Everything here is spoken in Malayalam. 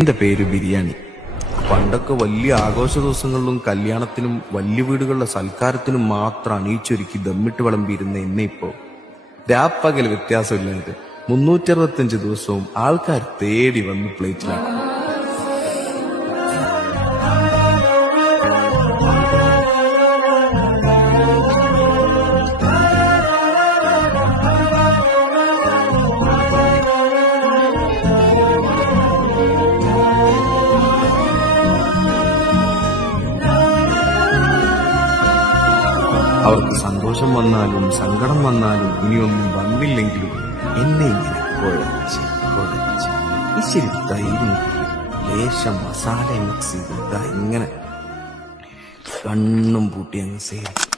എന്റെ പേര് ബിരിയാണി. പണ്ടൊക്കെ വലിയ ആഘോഷ ദിവസങ്ങളിലും കല്യാണത്തിനും വലിയ വീടുകളിലെ സൽക്കാരത്തിനും മാത്രം അണിയിച്ചൊരുക്കി ദമ്മിട്ട് വിളമ്പിയിരുന്ന എന്നെ ഇപ്പോ രാപ്പകൽ വ്യത്യാസമില്ലാതെ 365 ദിവസവും ആൾക്കാർ തേടി വന്ന് പ്ലേറ്റിലാക്കും. അവർക്ക് സന്തോഷം വന്നാലും സങ്കടം വന്നാലും ഇനിയൊന്നും വന്നില്ലെങ്കിലും എന്നെ ഇങ്ങനെ കുഴച്ച് ഇച്ചിരി തൈരും ലേശം മസാല മിക്സ് ചെയ്ത് ഇങ്ങനെ കണ്ണും പൂട്ടി അങ്ങ് സേവിക്കും.